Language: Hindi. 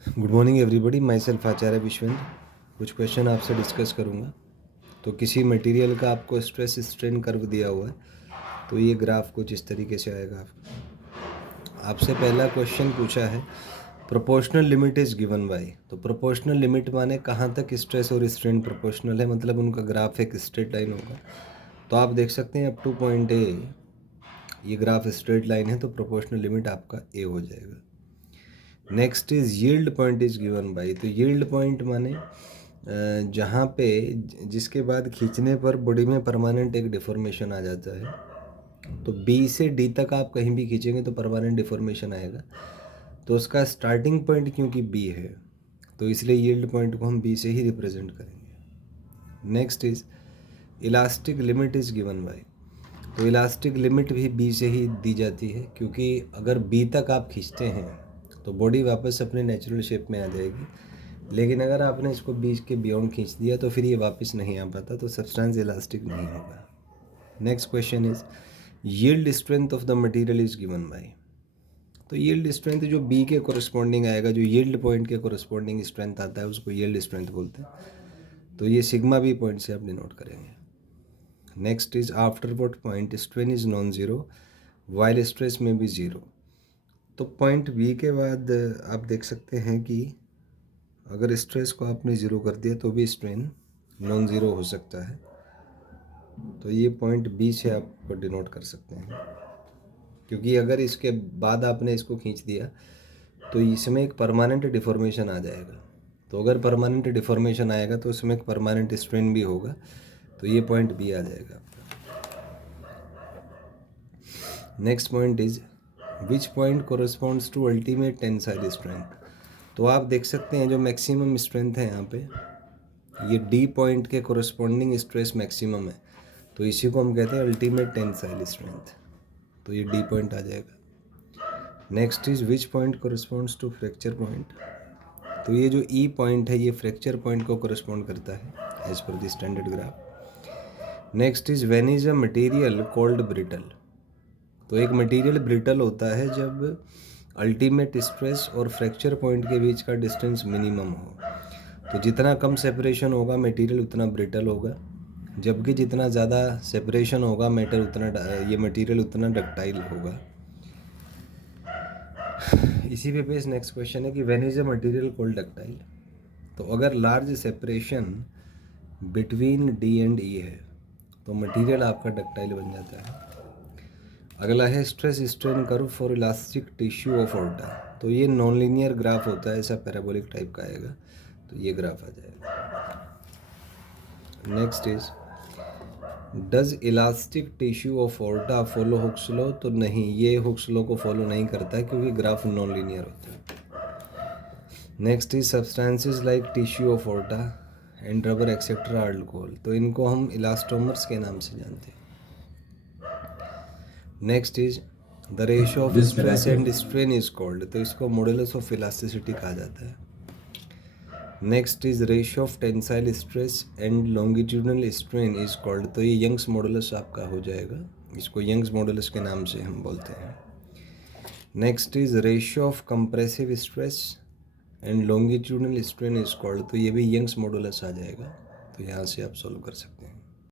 Good morning everybody, myself Acharya Vishwendra. कुछ क्वेश्चन आपसे डिस्कस करूँगा। तो किसी मटेरियल का आपको स्ट्रेस स्ट्रेन कर्व दिया हुआ है, तो ये ग्राफ कुछ इस तरीके से आएगा। आपसे पहला क्वेश्चन पूछा है proportional limit is given by. तो प्रोपोर्शनल लिमिट माने कहाँ तक स्ट्रेस और स्ट्रेन प्रोपोर्शनल है, मतलब उनका ग्राफ एक स्ट्रेट लाइन होगा। तो आप देख सकते हैं अप टू पॉइंट ए ये ग्राफ स्ट्रेट लाइन है, तो प्रोपोर्शनल लिमिट आपका ए हो जाएगा। Next is yield point is given by. तो यील्ड पॉइंट माने जहाँ पे जिसके बाद खींचने पर बॉडी में परमानेंट एक डिफॉर्मेशन आ जाता है। तो बी से डी तक आप कहीं भी खींचेंगे तो परमानेंट डिफॉर्मेशन आएगा। तो उसका स्टार्टिंग पॉइंट क्योंकि बी है, तो इसलिए यील्ड पॉइंट को हम बी से ही रिप्रेजेंट करेंगे। Next is elastic limit is given by. तो इलास्टिक लिमिट भी बी से ही दी जाती है, क्योंकि अगर बी तक आप खींचते हैं तो बॉडी वापस अपने नेचुरल शेप में आ जाएगी, लेकिन अगर आपने इसको बीच के बियॉन्ड खींच दिया तो फिर ये वापस नहीं आ पाता, तो सब्सटेंस इलास्टिक नहीं होगा। Next question is yield strength of the material is given by. तो यील्ड स्ट्रेंथ जो बी के कोरस्पॉन्डिंग आएगा, जो यील्ड पॉइंट के कोरस्पॉन्डिंग स्ट्रेंथ आता है उसको यील्ड स्ट्रेंथ बोलते हैं। तो ये सिग्मा बी पॉइंट से आप डिनोट करेंगे। Next is after what point strain is non zero while stress में भी ज़ीरो। तो पॉइंट बी के बाद आप देख सकते हैं कि अगर स्ट्रेस को आपने ज़ीरो कर दिया तो भी स्ट्रेन नॉन ज़ीरो हो सकता है। तो ये पॉइंट बी से आप डिनोट कर सकते हैं, क्योंकि अगर इसके बाद आपने इसको खींच दिया तो इसमें एक परमानेंट डिफॉर्मेशन आ जाएगा। तो अगर परमानेंट डिफॉर्मेशन आएगा तो उसमें एक परमानेंट स्ट्रेन भी होगा, तो ये पॉइंट बी आ जाएगा आपका। Next point is which point corresponds to ultimate tensile strength. तो आप देख सकते हैं जो मैक्सिमम स्ट्रेंथ है यहाँ पे, ये डी पॉइंट के कोरस्पॉन्डिंग स्ट्रेस मैक्सिमम है, तो इसी को हम कहते हैं अल्टीमेट टेंसाइल स्ट्रेंथ। तो ये डी पॉइंट आ जाएगा। Next is which point corresponds to fracture point. तो ये जो ई पॉइंट है ये फ्रैक्चर पॉइंट को कोरस्पॉन्ड करता है एज पर the standard graph. Next is when is a material called brittle. तो एक मटेरियल ब्रिटल होता है जब अल्टीमेट स्ट्रेस और फ्रैक्चर पॉइंट के बीच का डिस्टेंस मिनिमम हो। तो जितना कम सेपरेशन होगा मटेरियल उतना ब्रिटल होगा, जबकि जितना ज़्यादा सेपरेशन होगा ये मटेरियल उतना डक्टाइल होगा। इसी पे बेस नेक्स्ट क्वेश्चन है कि when is a material called ductile. तो अगर large separation between D and E है तो मटेरियल आपका डक्टाइल बन जाता है। अगला है stress strain curve for elastic tissue of aorta. तो ये नॉन लीनियर ग्राफ होता है, ऐसा पैराबोलिक टाइप का आएगा, तो ये ग्राफ आ जाएगा। Next is does elastic tissue of aorta follow Hooke's law. तो नहीं, ये हुक्स लॉ को फॉलो नहीं करता है, क्योंकि ग्राफ नॉन लीनियर होता है। Next is substances like tissue of aorta and rubber etcetera alcohol. तो इनको हम इलास्टोमर्स के नाम से जानते हैं। Next is the ratio of stress and strain is called. तो इसको मॉडुलस ऑफ इलास्टिसिटी कहा जाता है। Next is ratio of tensile stress and longitudinal strain is called. तो ये यंग्स मॉडुलस आपका हो जाएगा, इसको यंग्स मॉडुलस के नाम से हम बोलते हैं। Next is ratio of compressive stress and longitudinal strain is called. तो ये भी यंग्स मॉडुलस आ जाएगा, तो यहाँ से आप सॉल्व कर सकते हैं।